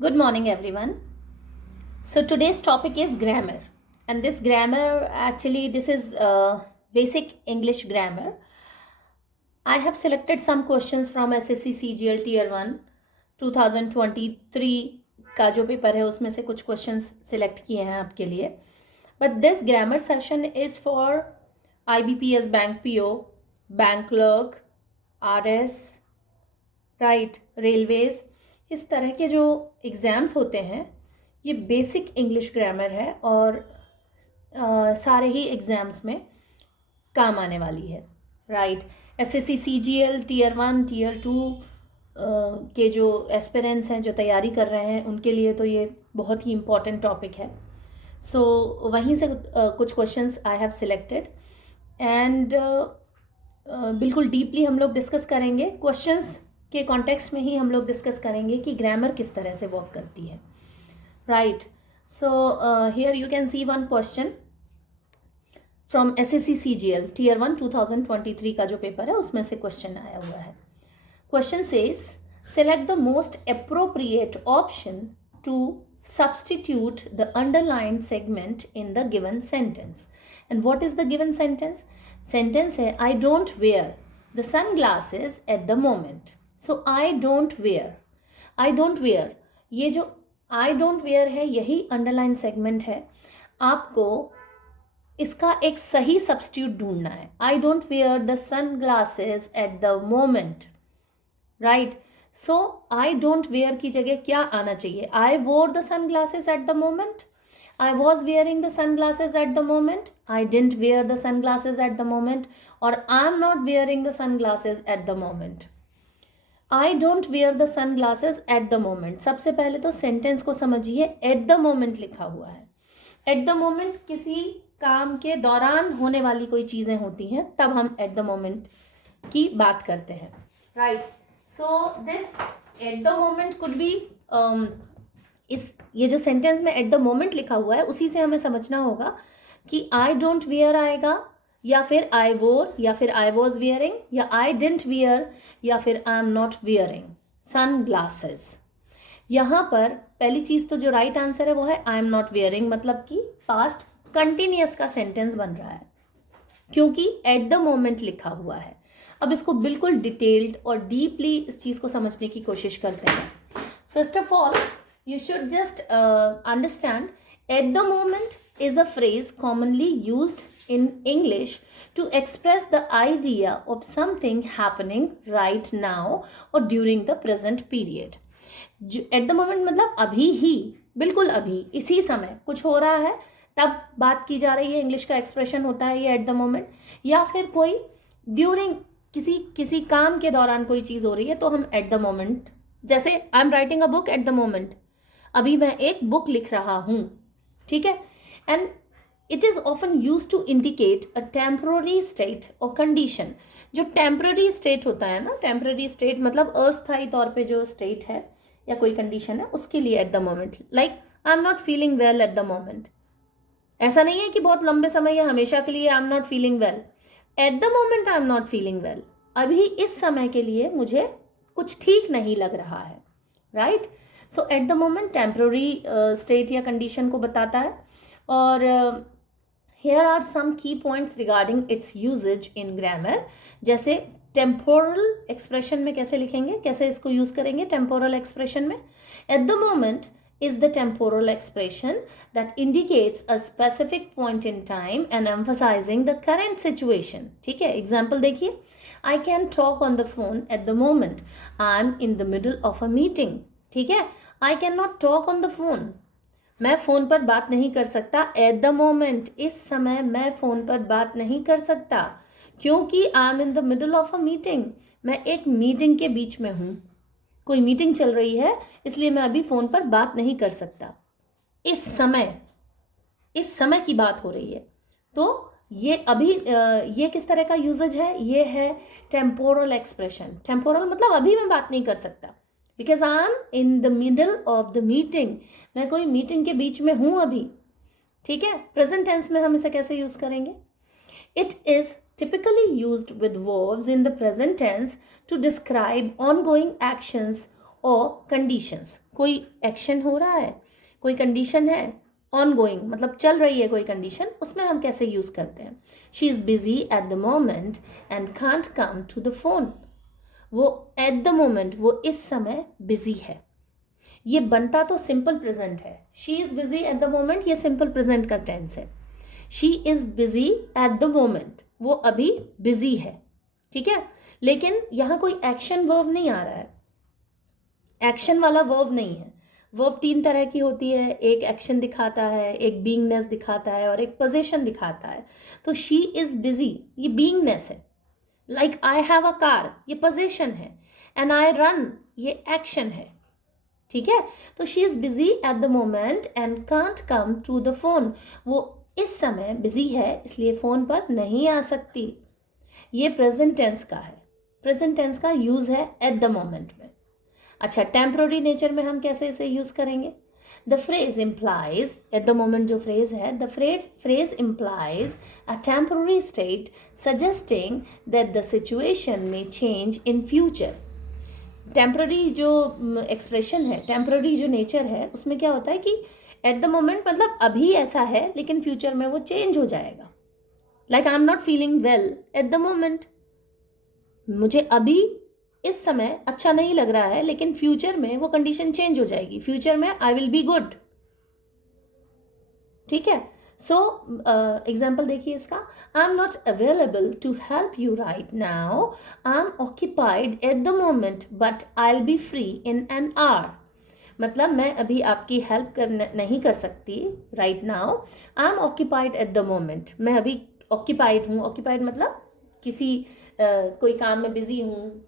Good morning, everyone. So today's topic is grammar, and this grammar this is basic English grammar. I have selected some questions from SSC CGL Tier 1 2023 का जो paper है उसमें से कुछ questions select किए हैं आपके लिए. But this grammar session is for IBPS Bank PO, Bank Clerk, RS, right, railways, इस तरह के जो एग्ज़ाम्स होते हैं ये बेसिक इंग्लिश ग्रामर है और सारे ही एग्ज़ाम्स में काम आने वाली है. Right, SSC CGL Tier 1 Tier 2 के जो एस्पिरेंट्स हैं जो तैयारी कर रहे हैं उनके लिए तो ये बहुत ही इम्पॉर्टेंट टॉपिक है. सो वहीं से कुछ questions I have selected and बिल्कुल डीपली हम लोग डिस्कस करेंगे. क्वेश्चंस के कॉन्टेक्स्ट में ही हम लोग डिस्कस करेंगे कि ग्रामर किस तरह से वर्क करती है. Right, so here you can see one question from SSC CGL Tier 1 2023 का जो पेपर है उसमें से क्वेश्चन आया हुआ है. Question says select the most appropriate option to substitute the underlined segment in the given sentence. And what is the given sentence? Sentence है I don't wear the sunglasses at the moment. So I don't wear ये जो I don't wear है यही underlined segment है. आपको इसका एक सही substitute ढूंढना है. I don't wear the sunglasses at the moment. Right? So I don't wear की जगह क्या आना चाहिए? I wore the sunglasses at the moment. I was wearing the sunglasses at the moment. I didn't wear the sunglasses at the moment. और I'm not wearing the sunglasses at the moment. I don't wear the sunglasses at the moment. सबसे पहले तो sentence को समझिए. At the moment लिखा हुआ है. At the moment किसी काम के दौरान होने वाली कोई चीज़ें होती हैं तब हम at the moment की बात करते हैं. Right? So this at the moment could be ये जो सेंटेंस में at the moment लिखा हुआ है उसी से हमें समझना होगा कि I don't wear आएगा या फिर I wore या फिर I was wearing या I didn't wear या फिर I am not wearing sunglasses. यहाँ पर पहली चीज़ तो जो राइट आंसर है वो है I am not wearing, मतलब कि पास्ट कंटिन्यूअस का सेंटेंस बन रहा है क्योंकि at the moment लिखा हुआ है. अब इसको बिल्कुल डिटेल्ड और डीपली इस चीज़ को समझने की कोशिश करते हैं. First of all you should just understand at the moment is a phrase commonly used in English to express the idea of something happening right now और during the present period. At the moment मतलब अभी ही, बिल्कुल अभी, इसी समय कुछ हो रहा है तब बात की जा रही है. इंग्लिश का एक्सप्रेशन होता है ये एट द मोमेंट. या फिर कोई ड्यूरिंग किसी काम के दौरान कोई चीज़ हो रही है तो हम एट द मोमेंट, जैसे I am writing a book at the moment, अभी मैं एक बुक लिख रहा हूँ. ठीक है. And it is often use to indicate a temporary state और कंडीशन. जो टेम्पररी स्टेट होता है ना, टेम्पररी स्टेट मतलब अस्थायी तौर पे जो स्टेट है या कोई कंडीशन है उसके लिए eight the moment. Like I am not feeling well at the moment. ऐसा नहीं है कि बहुत लंबे समय या हमेशा के लिए आई am not feeling well. Eight the moment I am not feeling well. अभी इस समय के लिए मुझे कुछ ठीक नहीं लग रहा है. Right. So at the moment temporary state या कंडीशन को बताता है. और here are some key points regarding its usage in grammar. जैसे टेम्पोरल एक्सप्रेशन में कैसे लिखेंगे, कैसे इसको यूज करेंगे टेम्पोरल एक्सप्रेशन में. At the moment is the temporal expression that indicates a specific point in time and emphasizing the current situation. ठीक है. एग्जाम्पल देखिए. I can talk on the phone at the moment. I'm in the middle of a meeting. ठीक है. I cannot talk on the phone. मैं phone पर बात नहीं कर सकता at the moment. इस समय मैं फ़ोन पर बात नहीं कर सकता क्योंकि I'm in the middle of a meeting. मैं एक मीटिंग के बीच में हूँ. कोई मीटिंग चल रही है इसलिए मैं अभी फ़ोन पर बात नहीं कर सकता. इस समय की बात हो रही है. तो ये अभी ये किस तरह का यूजेज है? ये है टेम्पोरल एक्सप्रेशन. टेम्पोरल मतलब अभी मैं बात नहीं कर सकता because I am in the middle of the meeting. मैं कोई मीटिंग के बीच में हूँ अभी. ठीक है. प्रेजेंट टेंस में हम इसे कैसे यूज़ करेंगे? It is typically used with verbs in the present tense to describe ongoing actions और कंडीशंस, कोई एक्शन हो रहा है, कोई कंडीशन है ऑन गोइंग, मतलब चल रही है कोई कंडीशन, उसमें हम कैसे यूज़ करते हैं. She is busy at the moment and can't come to the phone. वो एट द मोमेंट, वो इस समय बिजी है. ये बनता तो सिंपल प्रेजेंट है. She is busy at the moment, ये सिंपल प्रेजेंट का टेंस है. She is busy at the moment, वो अभी बिजी है. ठीक है, लेकिन यहाँ कोई एक्शन वर्ब नहीं आ रहा है, एक्शन वाला वर्ब नहीं है. वर्ब 3 तरह की होती है, एक एक्शन दिखाता है, एक बीइंगनेस दिखाता है और एक पोजीशन दिखाता है. तो शी इज़ बिजी, ये बीइंगनेस है. Like I have a car, ये पोजीशन है. एंड आई रन, ये एक्शन है. ठीक है, तो she is busy at the moment and can't come to the phone. वो इस समय बिजी है, इसलिए फ़ोन पर नहीं आ सकती. ये प्रेजेंट टेंस का है. प्रेजेंट टेंस का यूज़ है एट द मोमेंट में. अच्छा, टेम्प्रोरी नेचर में हम कैसे इसे यूज़ करेंगे. The phrase implies, eight the moment जो फ्रेज है, the phrase implies a temporary state suggesting that the situation में चेंज इन फ्यूचर. टेम्प्रोरी जो एक्सप्रेशन है, टेम्प्रोरी जो नेचर है, उसमें क्या होता है कि एट द मोमेंट मतलब अभी ऐसा है, लेकिन फ्यूचर में वो चेंज हो जाएगा. Like I am not feeling well at the moment, मुझे अभी इस समय अच्छा नहीं लग रहा है, लेकिन फ्यूचर में वो कंडीशन चेंज हो जाएगी. फ्यूचर में आई विल बी गुड. ठीक है, सो एग्जाम्पल देखिए इसका. I am not available to help you right now, I am occupied at the moment but I will be free in an hour. मतलब मैं अभी आपकी हेल्प नहीं कर सकती right now. I am occupied at the moment, मैं अभी occupied हूँ. ऑक्यूपाइड मतलब किसी कोई काम में बिजी हूँ,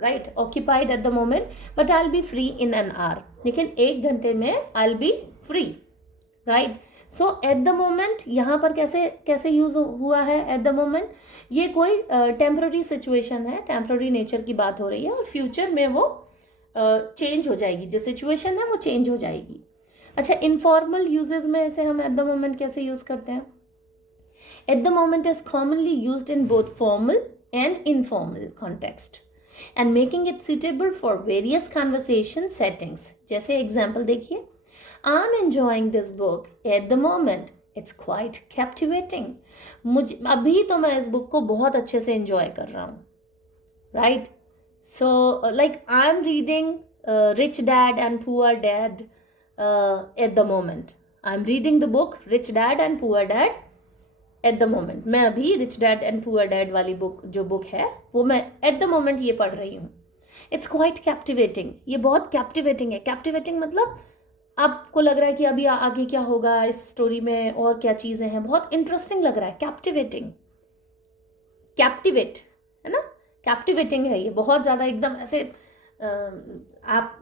right. Occupied at the moment but I will be free in an our, लेकिन 1 घंटे में आई will be free, right. So at the moment यहाँ पर कैसे यूज हुआ है एट द मोमेंट. ये कोई टेम्प्रोरी सिचुएशन है, टेम्प्रोरी नेचर की बात हो रही है, और फ्यूचर में वो चेंज हो जाएगी. जो सिचुएशन है वो चेंज हो जाएगी. अच्छा, इनफॉर्मल यूजेस में ऐसे हम एट द मोमेंट कैसे यूज करते हैं. At the moment is commonly used in both formal and informal context and making it suitable for various conversation settings. जैसे example देखिए. I'm enjoying this book at the moment. It's quite captivating. मुझे अभी तो मैं इस book को बहुत अच्छे से enjoy कर रहा हूँ, right? So like I'm reading Rich Dad and Poor Dad at the moment. I'm reading the book Rich Dad and Poor Dad eight the moment. मैं अभी rich dad and poor dad वाली book है, वो मैं eight the moment ये पढ़ रही हूँ. इट्स क्वाइट कैप्टिवेटिंग, ये बहुत कैप्टिवेटिंग है. कैप्टिवेटिंग मतलब आपको लग रहा है कि अभी आगे क्या होगा इस स्टोरी में और क्या चीज़ें हैं, बहुत इंटरेस्टिंग लग रहा है. कैप्टिवेटिंग, कैप्टिवेट है ना, कैप्टिवेटिंग है ये बहुत ज़्यादा. एकदम ऐसे आप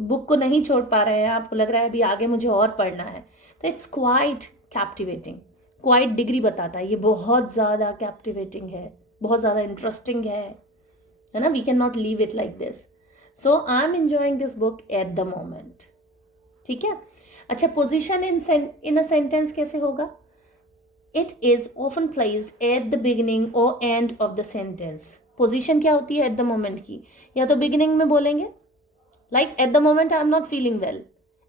बुक को नहीं छोड़ पा रहे हैं, आपको लग रहा है अभी आगे मुझे और पढ़ना है, तो it's quite captivating. Quite degree बताता है, ये बहुत ज़्यादा कैप्टिवेटिंग है, बहुत ज़्यादा इंटरेस्टिंग है ना. We can not leave it like this. So I am enjoying this book at the moment. ठीक है. अच्छा, पोजिशन इन अ सेंटेंस कैसे होगा. It is often placed at the beginning और end of the sentence. Position क्या होती है eight the moment की, या तो बिगिनिंग में बोलेंगे like eight the moment I am not feeling well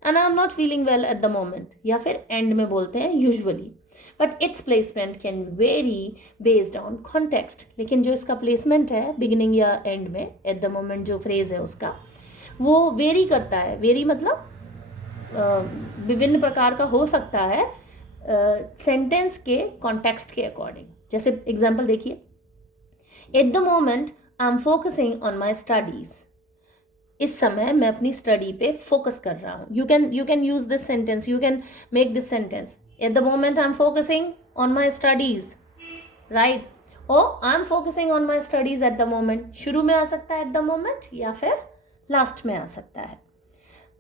and I am not feeling well at the moment, या फिर एंड में बोलते हैं usually. But it's placement can very based on context. लेकिन जो इसका प्लेसमेंट है बिगिनिंग या एंड में, एट द मोमेंट जो फ्रेज है उसका, वो वेरी करता है. वेरी मतलब विभिन्न प्रकार का हो सकता है सेंटेंस के कॉन्टेक्स्ट के अकॉर्डिंग. जैसे एग्जाम्पल देखिए. Eight the moment I am focusing on my studies. इस समय मैं अपनी स्टडी पे फोकस कर रहा हूँ. You can use this sentence, you can make this sentence. At the moment I'm focusing on my studies, right? or I'm focusing on my studies at the moment. शुरू में आ सकता है at the moment, या फिर last में आ सकता है.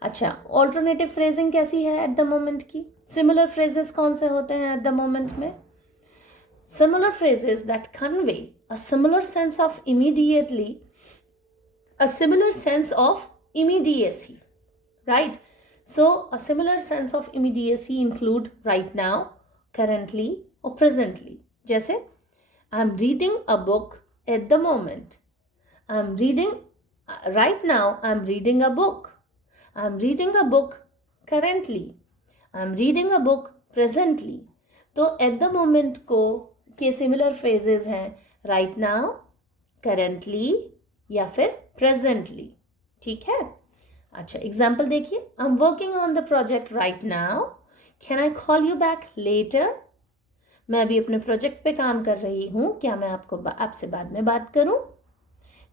अच्छा, ऑल्टरनेटिव फ्रेजिंग कैसी है एट द मोमेंट की. सिमिलर फ्रेजेस कौन से होते हैं एट द मोमेंट में. Similar phrases that convey a similar sense of immediately, a similar sense of immediacy, right. So a similar sense of immediacy include right now, currently or presently. जैसे I'm reading a book at the moment. I'm Right now, I'm reading a book. I'm reading a book currently. I'm reading a book presently. तो at the moment को के similar phrases हैं right now, currently या फिर presently. ठीक है? अच्छा, example देखिए. I'm working on the project right now. Can I call you back later? मैं अभी अपने प्रोजेक्ट पे काम कर रही हूँ, क्या मैं आपसे बाद में बात करूँ?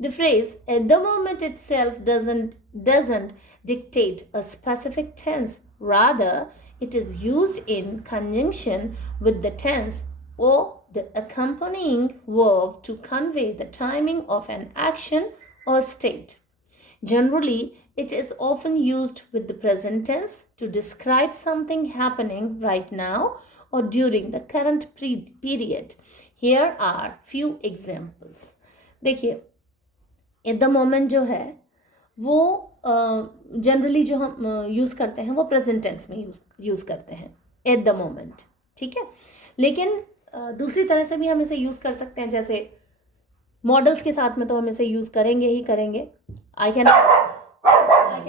The phrase at the moment itself doesn't dictate a specific tense. Rather, it is used in conjunction with the tense or the accompanying verb to convey the timing of an action or state. Generally, it is often used with the present tense to describe something happening right now or during the current period. Here are few examples. देखिए, eight the moment जो है वो generally जो हम use करते हैं वो present tense में यूज़ करते हैं एट द मोमेंट. ठीक है, लेकिन दूसरी तरह से भी हम इसे यूज़ कर सकते हैं. जैसे मॉडल्स के साथ में तो हम इसे यूज़ करेंगे ही करेंगे. I can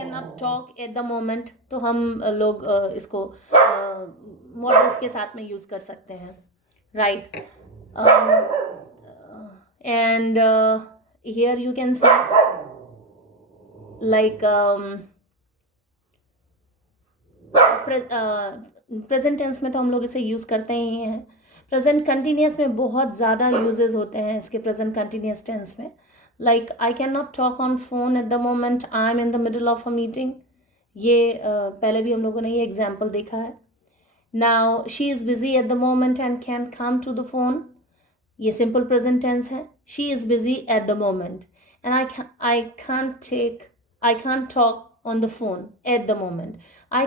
not talk eight the moment, तो हम लोग इसको मॉडल्स के साथ में यूज़ कर सकते हैं. Right. And here you can see like present tense में तो हम लोग इसे यूज़ करते ही हैं. present continuous में बहुत ज़्यादा uses होते हैं इसके present continuous tense में. like I cannot talk on phone at the moment, I'm in the middle of a meeting. ये पहले भी हम लोगों ने ये एग्जाम्पल देखा है. now she is busy at the moment and can't come to the phone. ये सिंपल प्रेजेंट टेंस है. She is busy at the moment and I can't talk on the phone at the moment. I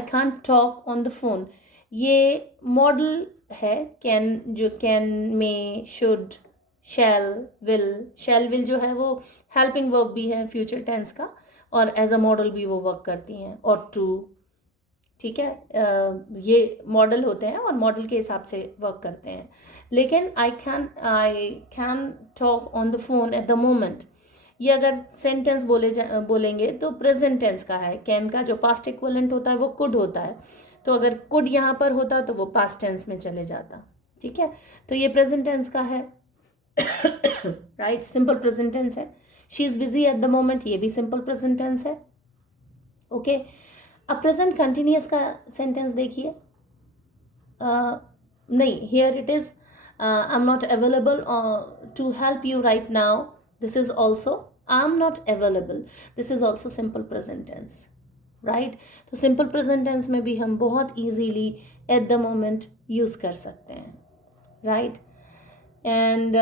can't talk on the phone. ये modal है can, जो can, may, should, shall, will जो है वो helping verb भी है future tense का, और एज अ मॉडल भी वो वर्क करती हैं. और टू, ठीक है, ये मॉडल होते हैं और मॉडल के हिसाब से वर्क करते हैं. लेकिन I can talk on the phone at the moment, ये अगर सेंटेंस बोलेंगे तो प्रेजेंट टेंस का है. कैन का जो पास्ट इक्विवेलेंट होता है वो कुड होता है, तो अगर कुड यहाँ पर होता तो वो पास्ट टेंस में चले जाता. ठीक है, तो ये प्रेजेंट टेंस का है. राइट, सिंपल प्रेजेंट टेंस है. She is busy at the moment, ये भी सिंपल प्रेजेंट टेंस है. ओके, अब प्रेजेंट कंटिन्यूस का सेंटेंस देखिए. नहीं, here it is I am not available to help you right now. This is also I am not available, this is also simple present tense. Right, तो simple present tense में भी हम बहुत easily at the moment use कर सकते हैं. Right, and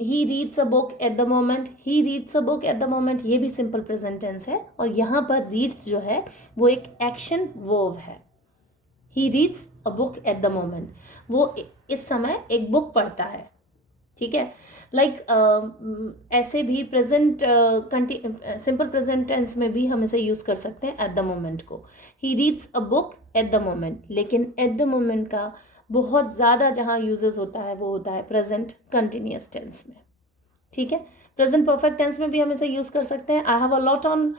he reads a book at the moment, he reads a book at the moment, ये भी सिंपल प्रेजेंट टेंस है. और यहाँ पर रीड्स जो है वो एक एक्शन वर्ब है. He reads a book at the moment, वो इस समय एक बुक पढ़ता है. ठीक है, लाइक ऐसे भी प्रेजेंट सिंपल प्रेजेंट टेंस में भी हम इसे यूज़ कर सकते हैं एट द मोमेंट को. He reads a book at the moment, लेकिन एट द मोमेंट का बहुत ज़्यादा जहाँ यूजेस होता है वो होता है प्रेजेंट कंटिन्यूस टेंस में. ठीक है, प्रेजेंट परफेक्ट टेंस में भी हम इसे यूज़ कर सकते हैं. I have a lot on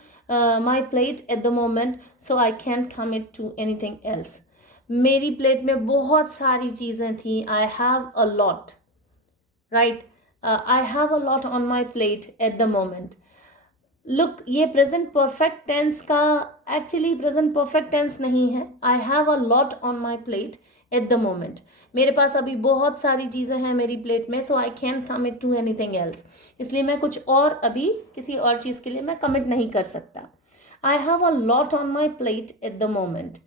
my plate at the moment so I can't commit to anything else. मेरी प्लेट में बहुत सारी चीज़ें थी. I have a lot. Right, I have a lot on my plate at the moment. Look, ये present perfect tense का actually present perfect tense नहीं है. I have a lot on my plate at the moment, मेरे पास अभी बहुत सारी चीज़ें हैं मेरी प्लेट में, so I can commit to anything else, इसलिए मैं कुछ और अभी किसी और चीज़ के लिए मैं कमिट नहीं कर सकता. आई have a lot on my plate at the moment,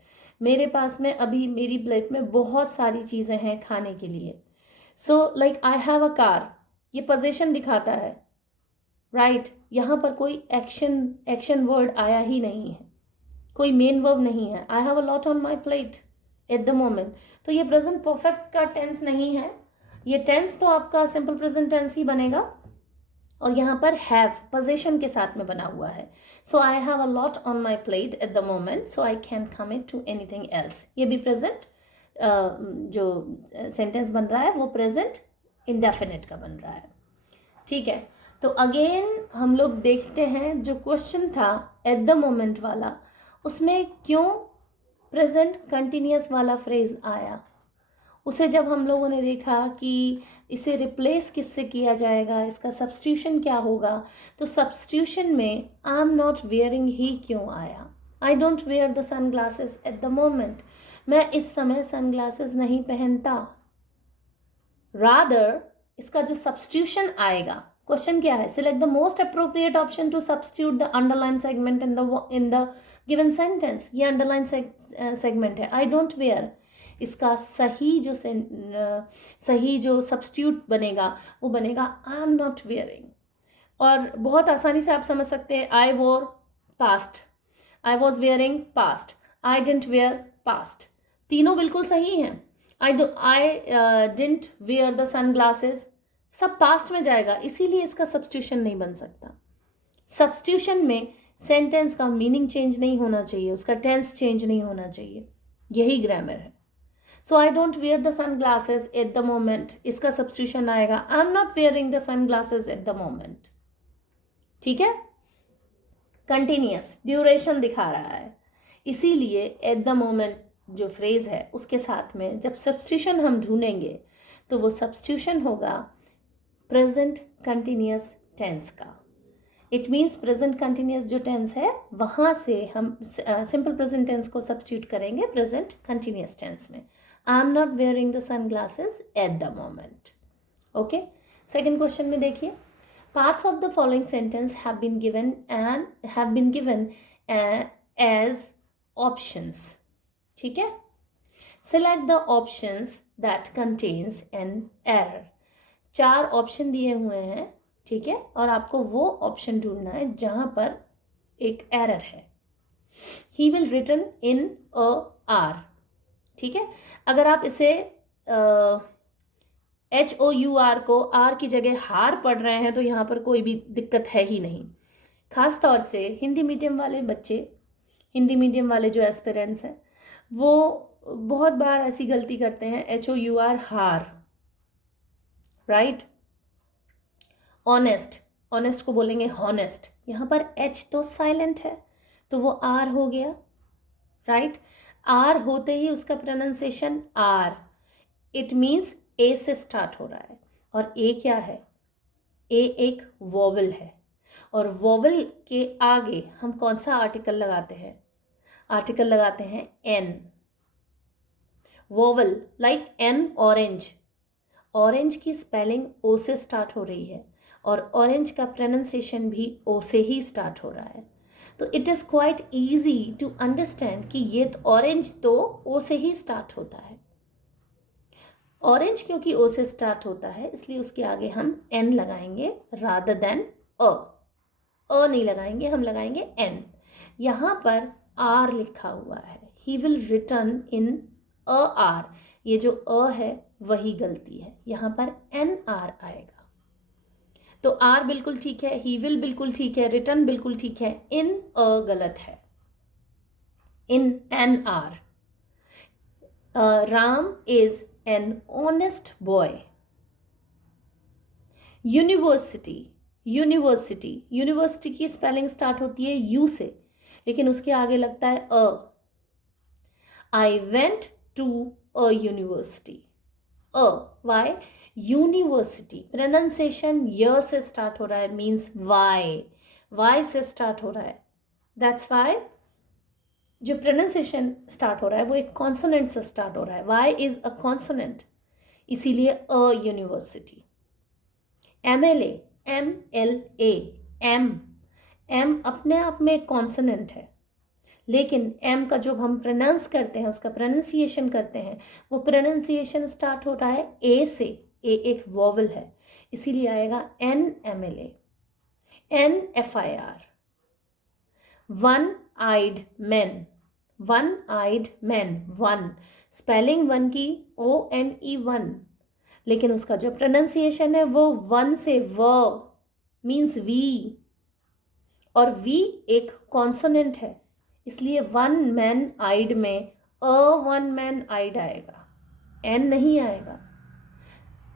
मेरे पास में अभी मेरी प्लेट में बहुत सारी चीज़ें हैं खाने के लिए. So like I have a car, ये पोजीशन दिखाता है. राइट, यहाँ पर कोई एक्शन वर्ड आया ही नहीं है, कोई मेन वर्ब नहीं है. I have a lot on my plate at the moment, तो ये प्रेजेंट परफेक्ट का टेंस नहीं है. ये टेंस तो आपका सिंपल प्रेजेंट टेंस ही बनेगा, और यहाँ पर हैव पोजीशन के साथ में बना हुआ है. So I have a lot on my plate at the moment so I can commit to anything else, ये भी प्रेजेंट जो सेंटेंस बन रहा है वो प्रेजेंट इंडेफिनिट का बन रहा है. ठीक है, तो अगेन हम लोग देखते हैं जो क्वेश्चन था एट द मोमेंट वाला, उसमें क्यों प्रेजेंट कंटिन्यूस वाला फ्रेज आया। उसे जब हम लोगों ने देखा कि इसे रिप्लेस किससे किया जाएगा, इसका सब्स्टिट्यूशन क्या होगा, तो सब्स्टिट्यूशन में आई एम नॉट वेयरिंग ही क्यों आया। I don't wear the sun glasses at the moment, मैं इस समय सन ग्लासेस नहीं पहनता। रादर इसका जो सब्स्टिट्यूशन आएगा, क्वेश्चन क्या है, select the most appropriate option to substitute the underline segment in the given sentence. ये अंडरलाइन सेगमेंट है, आई डोंट वेयर। इसका सही जो सब्स्टिट्यूट बनेगा वो बनेगा आई एम नॉट वेयरिंग। और बहुत आसानी से आप समझ सकते हैं, I wore past, I was wearing past, I didn't wear past, तीनों बिल्कुल सही हैं। I didn't wear the sun glasses सब पास्ट में जाएगा, इसीलिए इसका सब्स्टिट्यूशन नहीं बन सकता। सब्स्टिट्यूशन में सेंटेंस का मीनिंग चेंज नहीं होना चाहिए, उसका टेंस चेंज नहीं होना चाहिए, यही ग्रामर है। So I don't wear the sun glasses at the moment, इसका सब्स्टिट्यूशन आएगा I am not wearing the sun glasses at the moment. ठीक है, कंटिन्यूअस ड्यूरेशन दिखा रहा है, इसीलिए एट द मोमेंट जो फ्रेज है उसके साथ में जब सब्स्टिट्यूशन हम ढूंढेंगे तो वो सब्स्टिट्यूशन होगा प्रेजेंट कंटिन्यूअस टेंस का। इट मीन्स प्रेजेंट कंटिन्यूअस जो टेंस है वहाँ से हम सिंपल प्रेजेंट टेंस को सब्स्टिट्यूट करेंगे प्रेजेंट कंटिन्यूअस टेंस में। I am not wearing the sun glasses at the moment. Okay, second question में देखिए, parts of the following sentence have been given as options। ठीक है, select the options that contains an error। 4 option दिए हुए हैं, ठीक है, और आपको वो ऑप्शन ढूंढना है जहां पर एक एरर है। he will written in a r। ठीक है, अगर आप इसे HOUR को R की जगह हार पढ़ रहे हैं तो यहाँ पर कोई भी दिक्कत है ही नहीं। खास तौर से हिंदी मीडियम वाले बच्चे, हिंदी मीडियम वाले जो एस्पिरेंट्स हैं वो बहुत बार ऐसी गलती करते हैं, HOUR हार, राइट। ऑनेस्ट, ऑनेस्ट को बोलेंगे हॉनेस्ट, यहाँ पर H तो साइलेंट है तो वो R हो गया, राइट। R होते ही उसका प्रोनाउंसिएशन R, इट मीन्स ए से स्टार्ट हो रहा है, और ए क्या है, ए एक वोवल है, और वोवल के आगे हम कौन सा आर्टिकल लगाते हैं, आर्टिकल लगाते हैं an. Vowel like an orange, orange की स्पेलिंग ओ से स्टार्ट हो रही है और ऑरेंज का प्रोनाउंसिएशन भी ओ से ही स्टार्ट हो रहा है, तो it is quite easy to understand कि ये तो ऑरेंज तो ओ से ही स्टार्ट होता है। ऑरेंज क्योंकि ओ से स्टार्ट होता है इसलिए उसके आगे हम एन लगाएंगे रादर देन अ नहीं लगाएंगे, हम लगाएंगे एन। यहाँ पर आर लिखा हुआ है, he will return in a hour, ये जो अ है वही गलती है, यहाँ पर एन आर आएगा। तो आर बिल्कुल ठीक है, ही विल बिल्कुल ठीक है, रिटर्न बिल्कुल ठीक है, इन अ गलत है, in an R. Ram is an honest boy। University, university, university की स्पेलिंग स्टार्ट होती है यू से, लेकिन उसके आगे लगता है a. I went to a university, a, Y, university pronunciation य से स्टार्ट हो रहा है, मीन्स वाई, वाई से स्टार्ट हो रहा है, दैट्स वाई जो प्रोनाउंसिएशन स्टार्ट हो रहा है वो एक कॉन्सोनेंट से स्टार्ट हो रहा है, वाई इज अ कॉन्सोनेंट, इसीलिए a university. MLA, MLA, M अपने आप में एक कॉन्सोनेंट है, लेकिन एम का जो हम प्रोनाउंस करते हैं, उसका प्रोनाउंसिएशन करते हैं, वो प्रोनाउंसिएशन स्टार्ट हो रहा है ए से, ए एक वोवल है, इसीलिए आएगा NMLA। NFIR, one eyed man, one eyed man, one spelling one की ONE वन, लेकिन उसका जो प्रोनाउंसिएशन है वो वन से व, मीन्स वी, और वी एक कॉन्सोनेंट है, इसलिए वन मैन आइड में अ वन मैन आइड आएगा, एन नहीं आएगा।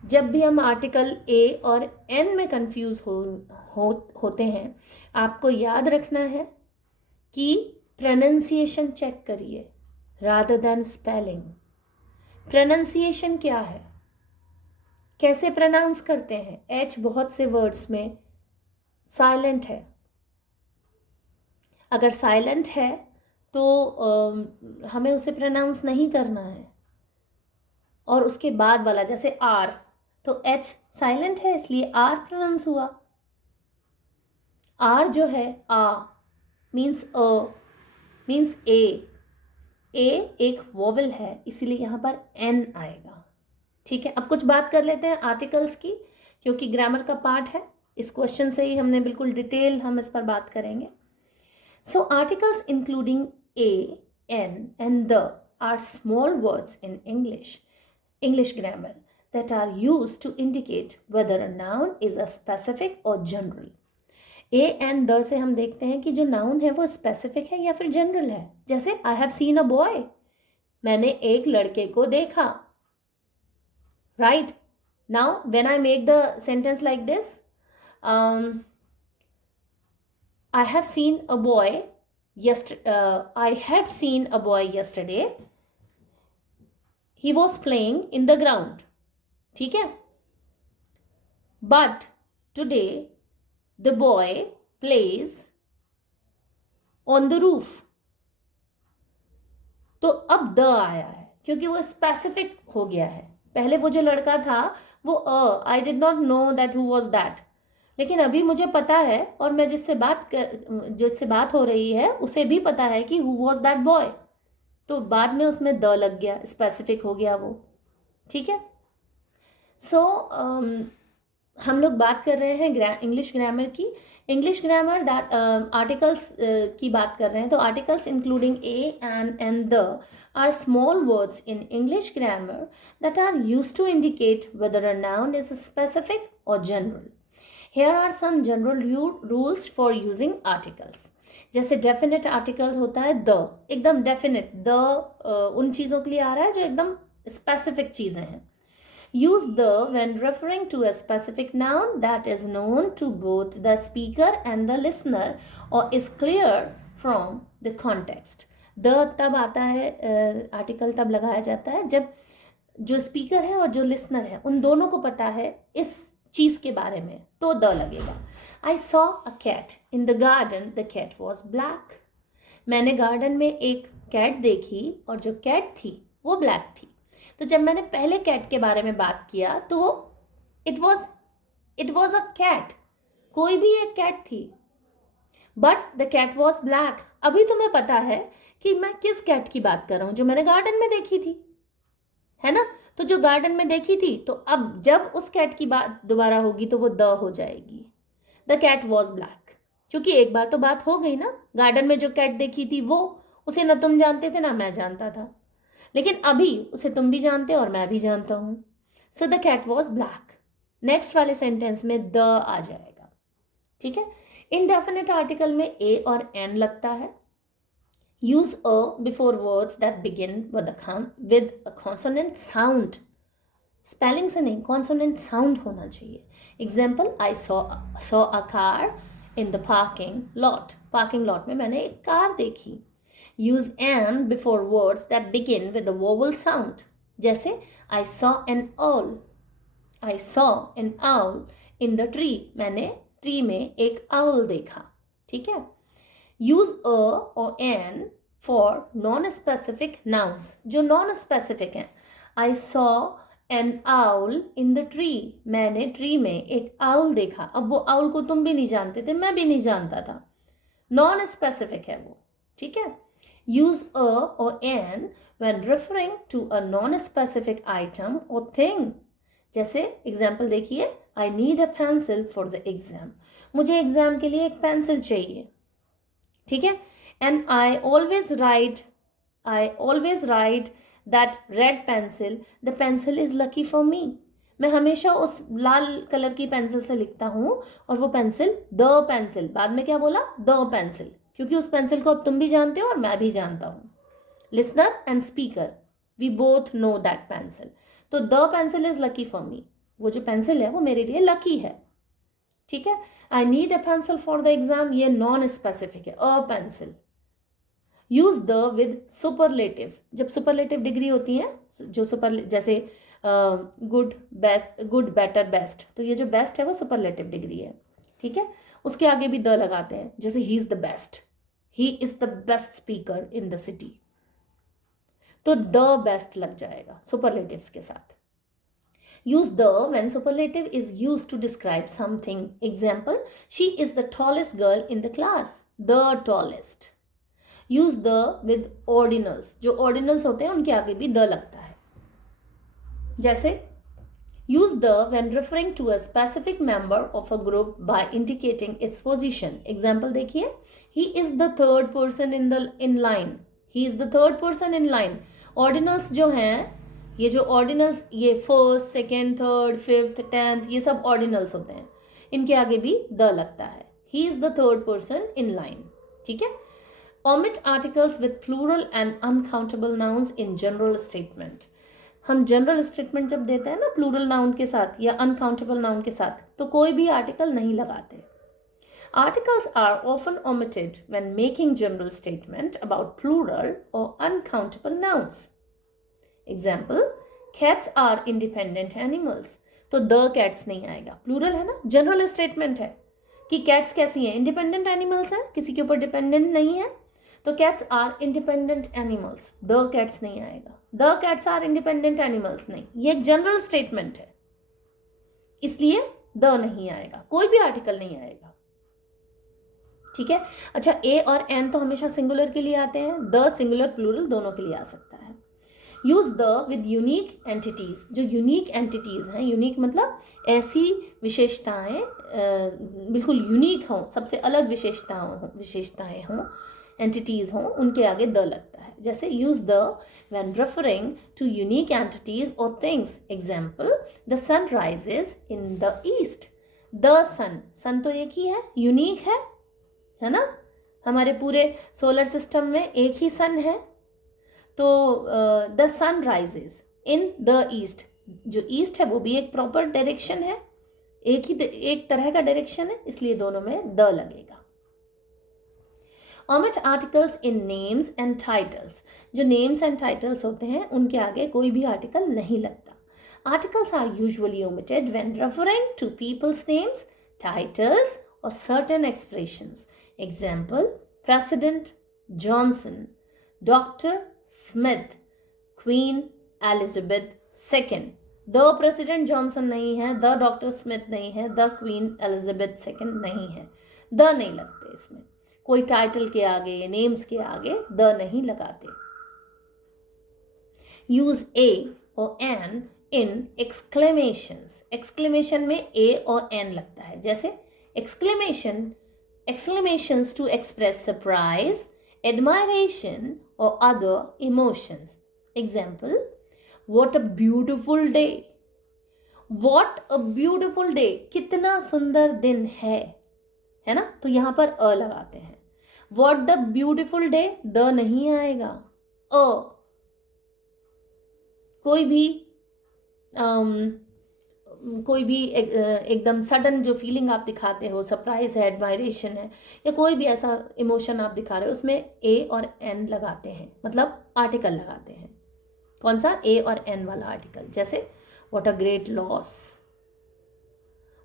जब भी हम आर्टिकल ए और एन में कंफ्यूज होते हैं, आपको याद रखना है कि प्रोनाउंसिएशन चेक करिए रादर देन स्पेलिंग। प्रोनाउंसिएशन क्या है, कैसे प्रोनाउंस करते हैं। एच बहुत से वर्ड्स में साइलेंट है, अगर साइलेंट है तो हमें उसे प्रोनाउंस नहीं करना है। और उसके बाद वाला जैसे आर, तो एच साइलेंट है इसलिए आर प्रोनाउंस हुआ। आर जो है आ मीन्स मीन्स ए एक वोवेल है इसीलिए यहाँ पर एन आएगा। ठीक है, अब कुछ बात कर लेते हैं आर्टिकल्स की, क्योंकि ग्रामर का पार्ट है। इस क्वेश्चन से ही हमने बिल्कुल डिटेल हम इस पर बात करेंगे। So articles including a, an and the are small words in English grammar that are used to indicate whether a noun is a specific or general. A and the से हम देखते हैं कि जो नाउन है वो स्पेसिफिक है या फिर जनरल है। जैसे I have seen a boy, मैंने एक लड़के को देखा। Right, now when I make the sentence like this, I have seen a boy I had seen a boy yesterday. He was playing in the ground. ठीक है, but today the boy plays on the roof. तो अब the आया है क्योंकि वो specific हो गया है। पहले वो जो लड़का था वो I did not know that who was that, लेकिन अभी मुझे पता है और मैं जिससे बात हो रही है उसे भी पता है कि हु वाज दैट बॉय, तो बाद में उसमें द लग गया, स्पेसिफिक हो गया वो। ठीक है, सो हम लोग बात कर रहे हैं इंग्लिश ग्रामर की। इंग्लिश ग्रामर दैट आर्टिकल्स की बात कर रहे हैं, तो articles including a and the are small words in English grammar that are used to indicate whether a noun is specific और general. Here are some general rules for using articles. जैसे definite articles होता है the, एकदम definite the उन चीज़ों के लिए आ रहा है जो एकदम स्पेसिफिक चीज़ें हैं। Use the when referring to a specific noun that is known to both the speaker and the listener or is clear from the context. The तब आता है, आर्टिकल तब लगाया जाता है जब जो स्पीकर है और जो लिसनर है उन दोनों को पता है इस चीज़ के बारे में, तो द लगेगा। I saw a cat in the garden, the cat was black. मैंने गार्डन में एक कैट देखी और जो कैट थी वो ब्लैक थी। तो जब मैंने पहले कैट के बारे में बात किया तो इट वॉज अ कैट, कोई भी एक कैट थी, but the cat was black. अभी तुम्हें पता है कि मैं किस कैट की बात कर रहा हूँ, जो मैंने गार्डन में देखी थी, है ना। तो जो गार्डन में देखी थी, तो अब जब उस कैट की बात दोबारा होगी तो वो द हो जाएगी, द कैट वॉज ब्लैक, क्योंकि एक बार तो बात हो गई ना। गार्डन में जो कैट देखी थी वो उसे ना तुम जानते थे ना मैं जानता था, लेकिन अभी उसे तुम भी जानते और मैं भी जानता हूँ। So the cat was black, next वाले सेंटेंस में द आ जाएगा। ठीक है, इनडेफिनेट आर्टिकल में ए और एन लगता है। Use a before words that begin with a consonant sound. Spelling से नहीं, कॉन्सोनेंट साउंड होना चाहिए। Example, I saw a car in the parking lot. Parking lot में मैंने एक कार देखी। Use an before words that begin with the vowel sound, जैसे I saw an owl, I saw an owl in the tree, मैंने tree में एक owl देखा। ठीक है, use a or an for non specific nouns, जो non specific हैं। आई saw an owl in the tree, मैंने ट्री में एक आउल देखा। अब वो आउल को तुम भी नहीं जानते थे, मैं भी नहीं जानता था, नॉन स्पेसिफिक है वो। ठीक है, use a or an when referring to a non specific item or thing. जैसे एग्जाम्पल देखिए, I need a pencil for the exam, मुझे एग्जाम के लिए एक पेंसिल चाहिए। ठीक है, and I always write that red pencil, the pencil is lucky for me, मैं हमेशा उस लाल कलर की पेंसिल से लिखता हूँ और वो पेंसिल द पेंसिल, बाद में क्या बोला, द पेंसिल, क्योंकि उस पेंसिल को अब तुम भी जानते हो और मैं भी जानता हूँ। Listener and speaker, we both know that pencil, तो the pencil is lucky for me. वो जो पेंसिल है वो मेरे लिए लकी है, ठीक है। आई need a pencil for the exam, ये नॉन स्पेसिफिक है, a pencil. Use the with superlatives, जब सुपरलेटिव डिग्री होती है जो सुपर, जैसे good best, good better best, तो ये जो बेस्ट है वो सुपरलेटिव डिग्री है, ठीक है। उसके आगे भी द लगाते हैं, जैसे ही is the best, he is the best speaker in the city, तो द बेस्ट लग जाएगा सुपरलेटिव्स के साथ। use the when superlative is used to describe something. Example, she is the tallest girl in the class, the tallest. Use the with ordinals, जो ordinals होते हैं उनके आगे भी द लगता है, जैसे use the when referring to a specific member of a group by indicating its position. Example देखिए, he is the third person in line, he is the third person in line. Ordinals जो हैं, ये जो ordinals, ये first, second, third, fifth, 10th, ये सब ordinals होते हैं, इनके आगे भी द लगता है। ही is the third person in line, ठीक है। omit articles with plural and uncountable nouns in general statement. हम जनरल स्टेटमेंट जब देते हैं ना प्लूरल नाउन के साथ या अनकाउंटेबल नाउन के साथ, तो कोई भी आर्टिकल नहीं लगाते। Articles are often omitted when making general statement about plural or uncountable nouns. Example, cats are independent animals. तो the cats नहीं आएगा, प्लूरल है ना, जनरल स्टेटमेंट है कि कैट्स कैसी हैं, इंडिपेंडेंट एनिमल्स हैं, किसी के ऊपर डिपेंडेंट नहीं है, तो cats are independent animals, the cats नहीं आएगा, the cats are independent animals नहीं, ये एक जनरल स्टेटमेंट है, इसलिए द नहीं आएगा, कोई भी आर्टिकल नहीं आएगा, ठीक है। अच्छा, ए और एन तो हमेशा सिंगुलर के लिए आते हैं, द सिंगुलर प्लूरल दोनों के लिए आ सकता है। Use the with unique entities, जो यूनिक एंटिटीज हैं, यूनिक मतलब ऐसी विशेषताएं बिल्कुल यूनिक हों, सबसे अलग विशेषताएं हों, एंटिटीज हों, उनके आगे द लगता है। जैसे use the when referring to unique entities और things. Example, the sun rises in the east. The sun, sun तो एक ही है, यूनिक है ना, हमारे पूरे सोलर सिस्टम में एक ही सन है, तो the sun rises in the east, जो ईस्ट है वो भी एक प्रॉपर डायरेक्शन है, एक तरह का डायरेक्शन है, इसलिए दोनों में द लगेगा। omit articles in names and titles, जो names and titles होते हैं उनके आगे कोई भी आर्टिकल नहीं लगता। Articles are usually omitted when referring to people's names, titles or certain expressions. Example, President Johnson, Dr. Smith, Queen Elizabeth II. The President Johnson नहीं है, the Dr. Smith नहीं है, the Queen Elizabeth II नहीं है, the नहीं लगते इसमें, कोई टाइटल के आगे या नेम्स के आगे द नहीं लगाते। Use A or N in एक्सक्लेमेशंस, exclamation में ए और एन लगता है, जैसे एक्सक्लेमेशंस टू एक्सप्रेस सरप्राइज, एडमायरेशन और other emotions. Example, what a beautiful day, what a beautiful day, कितना सुंदर दिन है ना, तो यहां पर अ लगाते हैं। What the beautiful day, the नहीं आएगा, अ। कोई भी एकदम सडन जो फीलिंग आप दिखाते हो, सरप्राइज है, एडमायरेशन है, या कोई भी ऐसा इमोशन आप दिखा रहे हो, उसमें ए और एन लगाते हैं, मतलब आर्टिकल लगाते हैं। कौन सा, ए और एन वाला आर्टिकल, जैसे what a great loss,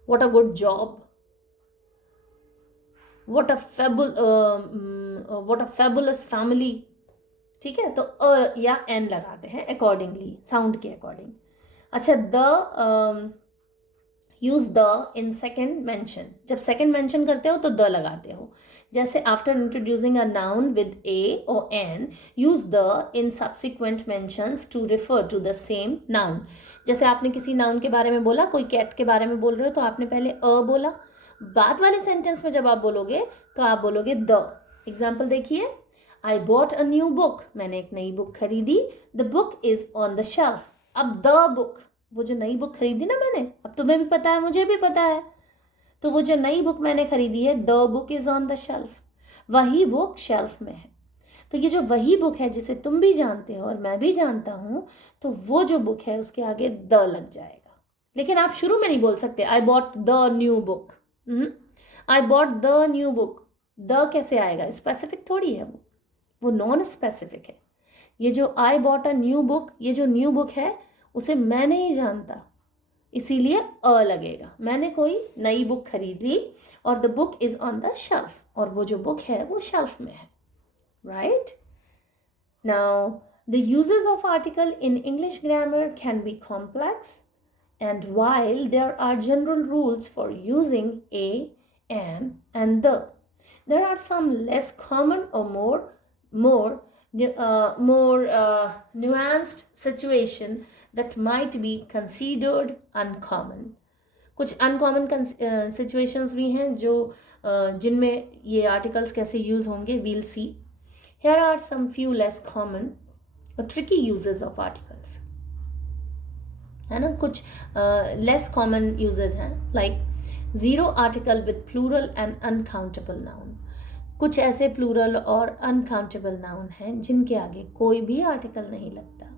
what a good job, what a fabulous family, ठीक है। तो अ या एन लगाते हैं अकॉर्डिंगली, साउंड के अकॉर्डिंग। अच्छा, the use the in second mention, जब सेकेंड मेंशन करते हो तो द लगाते हो, जैसे after introducing a noun with a or an, use the in subsequent mentions to refer to the same noun. जैसे आपने किसी नाउन के बारे में बोला, कोई कैट के बारे में बोल रहे हो, तो आपने पहले अ बोला, बाद वाले सेंटेंस में जब आप बोलोगे तो आप बोलोगे द। एग्जाम्पल देखिए, I bought a new book, मैंने एक नई बुक खरीदी, the book is on the shelf. अब द बुक, वो जो नई बुक खरीदी ना मैंने, अब तुम्हें भी पता है, मुझे भी पता है, तो वो जो नई बुक मैंने खरीदी है, the book is on the shelf, वही बुक शेल्फ में है। तो ये जो वही बुक है जिसे तुम भी जानते हो और मैं भी जानता हूं, तो वो जो बुक है उसके आगे द लग जाएगा, लेकिन आप शुरू में नहीं बोल सकते I bought the new book, I bought the new book, the कैसे आएगा, स्पेसिफिक थोड़ी है वो नॉन स्पेसिफिक है। ये जो I bought a new book, ये जो न्यू बुक है उसे मैं नहीं जानता, इसीलिए अ लगेगा। मैंने कोई नई बुक खरीद ली और the book is on the shelf, और वो जो बुक है वो शेल्फ में है, right. Now the uses of article in English grammar can be complex, and while there are general rules for using a, an, and the, there are some less common or more nuanced situation that might be considered uncommon. कुछ uncommon situations भी हैं जो जिनमें ये articles कैसे use होंगे, we'll see. Here are some few less common or tricky uses of articles, है ना। कुछ लेस कॉमन यूजेज हैं, like zero article with plural and uncountable noun. कुछ ऐसे प्लूरल और अनकाउंटेबल नाउन हैं जिनके आगे कोई भी आर्टिकल नहीं लगता।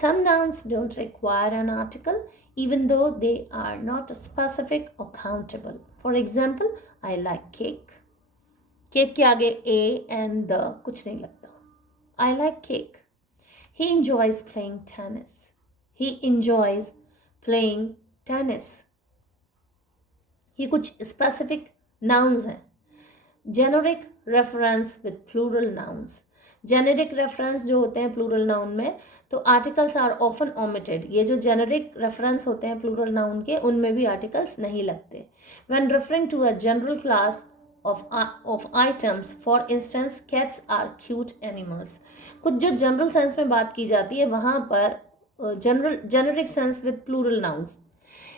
Some nouns don't require an article even though they are not specific or countable. For example, I like cake, cake के आगे ए एंड द कुछ नहीं लगता, I like cake. He enjoys playing tennis, he enjoys playing tennis। ये कुछ specific nouns हैं। Generic reference with plural nouns, generic reference जो होते हैं प्लूरल नाउन में, तो आर्टिकल्स आर ऑफन ओमिटेड। ये जो जेनेरिक रेफरेंस होते हैं प्लूरल नाउन के, उनमें भी आर्टिकल्स नहीं लगते। When referring to a general class of items, for instance cats are cute animals। कुछ जो जनरल सेंस में बात की जाती है वहाँ पर generic sense with plural nouns,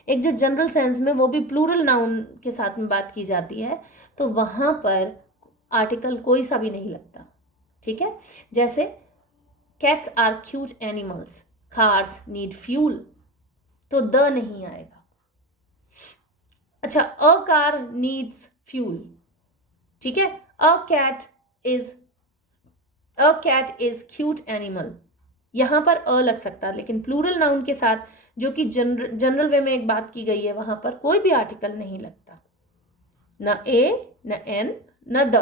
एक जो जनरल सेंस में वो भी प्लूरल नाउन के साथ में बात की जाती है, तो वहाँ पर आर्टिकल कोई सा भी नहीं लगता, ठीक है। जैसे cats are cute animals, cars need fuel, तो द नहीं आएगा। अच्छा, अ कार नीड्स फ्यूल, ठीक है। A cat is cute animal, यहां पर अ लग सकता है, लेकिन प्लूरल नाउन के साथ जो कि जनरल वे में एक बात की गई है वहां पर कोई भी आर्टिकल नहीं लगता, न ए, न एन, न द।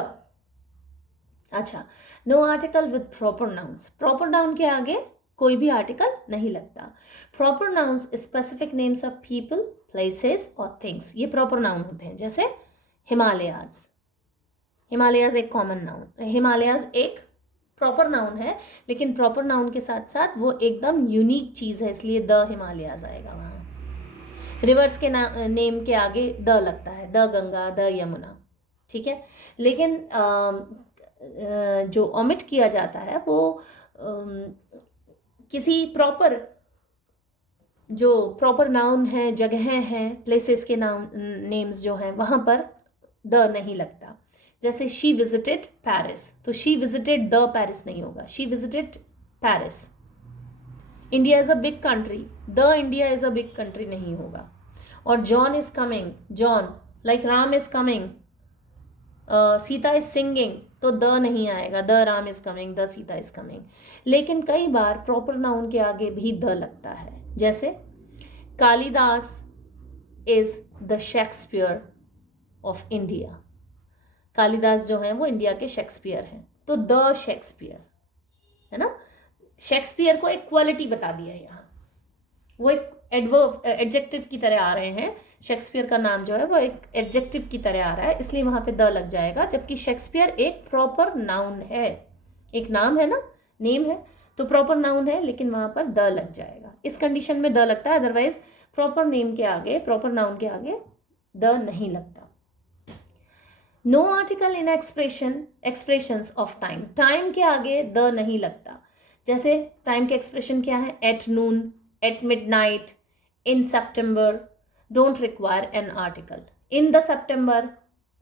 अच्छा, no article with proper nouns, proper noun के आगे कोई भी आर्टिकल नहीं लगता। Proper nouns specific names of people, places और थिंग्स, ये प्रॉपर नाउन होते हैं। जैसे हिमालयाज, हिमालयाज एक कॉमन नाउन, हिमालयाज एक प्रॉपर नाउन है, लेकिन प्रॉपर नाउन के साथ साथ वो एकदम यूनिक चीज़ है, इसलिए द हिमालयाज आएगा वहाँ। रिवर्स के नेम के आगे द लगता है, द गंगा, द यमुना, ठीक है। लेकिन जो ओमिट किया जाता है वो किसी प्रॉपर, जो प्रॉपर नाउन है, जगह हैं, प्लेसेस के नाउन नेम्स जो हैं वहाँ पर द नहीं लगता। जैसे शी विजिटेड पेरिस, तो शी विजिटेड द पेरिस नहीं होगा, she visited Paris. India is a big country, the India is a big country नहीं होगा। और John is coming, John like Ram is coming, Sita is singing, तो द नहीं आएगा, the Ram is coming, the Sita is coming. लेकिन कई बार प्रॉपर नाउन के आगे भी द लगता है, जैसे Kalidas is the Shakespeare of India, Kalidas जो है वो इंडिया के शेक्सपियर हैं, तो द शेक्सपियर, है ना। शेक्सपियर को एक क्वालिटी बता दिया है यहाँ, वो एक एडवर्ब एडजेक्टिव की तरह आ रहे हैं। शेक्सपियर का नाम जो है वो एक एडजेक्टिव की तरह आ रहा है, इसलिए वहां पे द लग जाएगा, जबकि शेक्सपियर एक प्रॉपर नाउन है, एक नाम है ना, नेम है, तो प्रॉपर नाउन है, लेकिन वहां पर द लग जाएगा। इस कंडीशन में द लगता है, अदरवाइज प्रॉपर नेम के आगे, प्रॉपर नाउन के आगे द नहीं लगता। No article in expressions of time, time के आगे द नहीं लगता। जैसे टाइम के एक्सप्रेशन क्या है, at noon, at midnight, in September, don't require an article. In the September,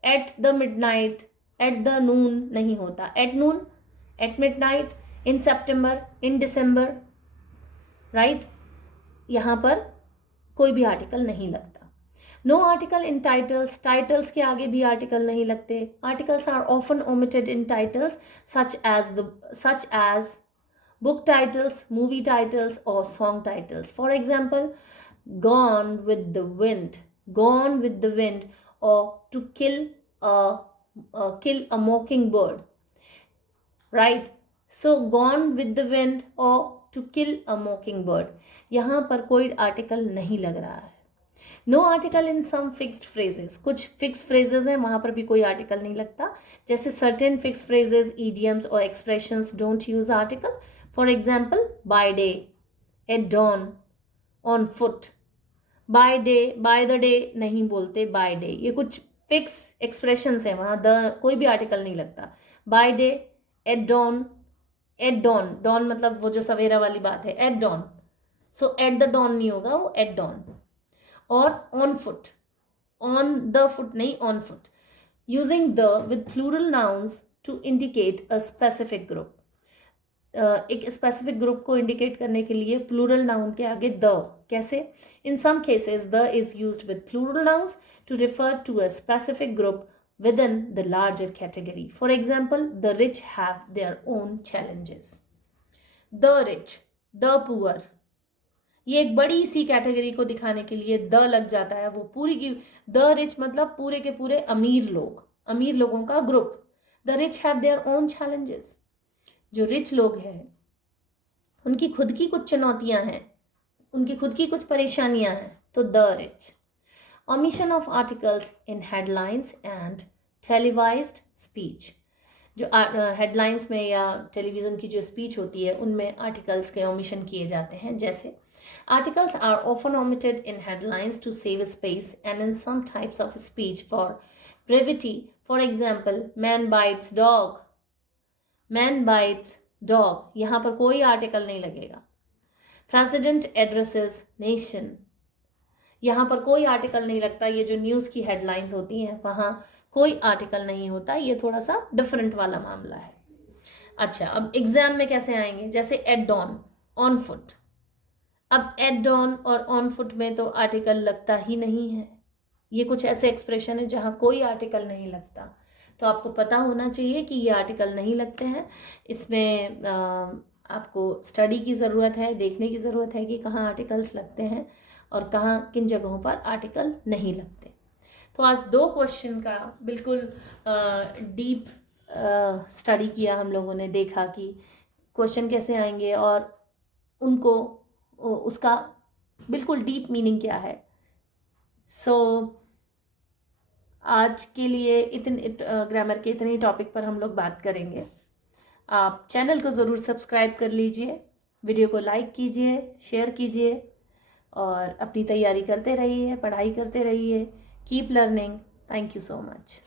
at the midnight, at the noon नहीं होता, at noon, at midnight, in September, in December, right, यहाँ पर कोई भी आर्टिकल नहीं लगता। No article in titles, titles के आगे भी आर्टिकल नहीं लगते। Articles are often omitted in titles such as book titles, movie titles or song titles. For example, gone with the wind, gone with the wind, or to kill a mockingbird, right? So gone with the wind or to kill a mockingbird, यहाँ पर कोई article नहीं लग रहा है. No article in some fixed phrases, कुछ fix phrases हैं वहाँ पर भी कोई आर्टिकल नहीं लगता. जैसे सर्टेन फिक्स फ्रेजेस, ईडियम्स और expressions don't use article. For example, by day, at dawn, on foot. By day, by the day नहीं बोलते, बाय डे. ये कुछ फिक्स एक्सप्रेशंस हैं, वहाँ द कोई भी आर्टिकल नहीं लगता. By day, at dawn, at dawn, dawn मतलब वो जो सवेरा वाली बात है, at dawn. So at the dawn नहीं होगा, वो एट डॉन. और on foot, on the foot नहीं, on foot. Using the with plural nouns to indicate a specific group. एक स्पेसिफिक ग्रुप को इंडिकेट करने के लिए प्लूरल नाउन के आगे द. कैसे? In some cases the is used with plural nouns to refer to a specific group within the larger category. For example, the rich have their own challenges. The rich, the poor, ये एक बड़ी सी category को दिखाने के लिए the लग जाता है. वो पूरी की द रिच मतलब पूरे के पूरे अमीर लोग, अमीर लोगों का group. The rich have their own challenges, जो रिच लोग हैं उनकी खुद की कुछ चुनौतियां हैं, उनकी खुद की कुछ परेशानियां हैं. तो the rich. Omission of articles in headlines and televised speech. जो हेडलाइंस में या टेलीविज़न की जो स्पीच होती है उनमें आर्टिकल्स के ओमिशन किए जाते हैं. जैसे articles are often omitted in headlines to save space and in some types of speech for brevity. For example, man bites dog, man bites dog. यहाँ पर कोई आर्टिकल नहीं लगेगा. President addresses nation, यहाँ पर कोई आर्टिकल नहीं लगता. ये जो न्यूज़ की हेडलाइंस होती हैं वहाँ कोई आर्टिकल नहीं होता. ये थोड़ा सा डिफरेंट वाला मामला है. अच्छा, अब एग्जाम में कैसे आएंगे? जैसे एट डॉन, ऑन फुट. अब एट डॉन और ऑन फुट में तो आर्टिकल लगता ही नहीं है. ये कुछ ऐसे एक्सप्रेशन है जहाँ कोई आर्टिकल नहीं लगता. तो आपको पता होना चाहिए कि ये आर्टिकल नहीं लगते हैं. इसमें आपको स्टडी की ज़रूरत है, देखने की ज़रूरत है कि कहाँ आर्टिकल्स लगते हैं और कहाँ किन जगहों पर आर्टिकल नहीं लगते. तो आज 2 क्वेश्चन का बिल्कुल डीप स्टडी किया हम लोगों ने. देखा कि क्वेश्चन कैसे आएंगे और उनको उसका बिल्कुल डीप मीनिंग क्या है. सो आज के लिए इतने ग्रामर के इतने ही टॉपिक पर हम लोग बात करेंगे. आप चैनल को ज़रूर सब्सक्राइब कर लीजिए, वीडियो को लाइक कीजिए, शेयर कीजिए और अपनी तैयारी करते रहिए, पढ़ाई करते रहिए. Keep learning. Thank you so much.